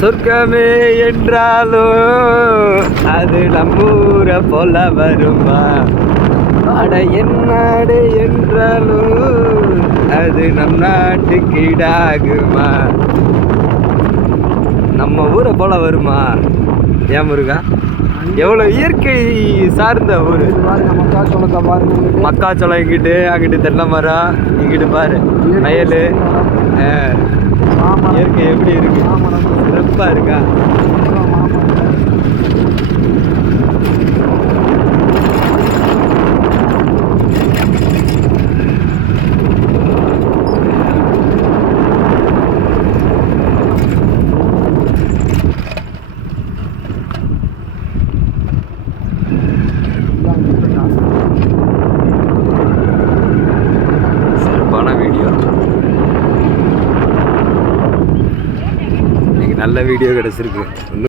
சொர்க்கமே என்றாலும் அது நம்மூரை போல வருமா? அட என் நாடு என்றாலும் அது நம் நாட்டுக்கு ஈடாகுமா? நம்ம ஊரை போல வருமா? ஏன் முருகா, எவ்வளோ இயற்கை சார்ந்த ஊர். மக்காச்சோளத்தை பாருங்க. மக்காச்சோளம் இங்கிட்டு, அங்கிட்டு தென்னை மரம், இங்கிட்டு பாரு வயல். இயற்கை எப்படி இருக்கு, சிறப்பா இருக்கா? சிறப்பான வீடியோ. இன்னைக்கு நல்ல வீடியோ கிடைச்சிருக்கு.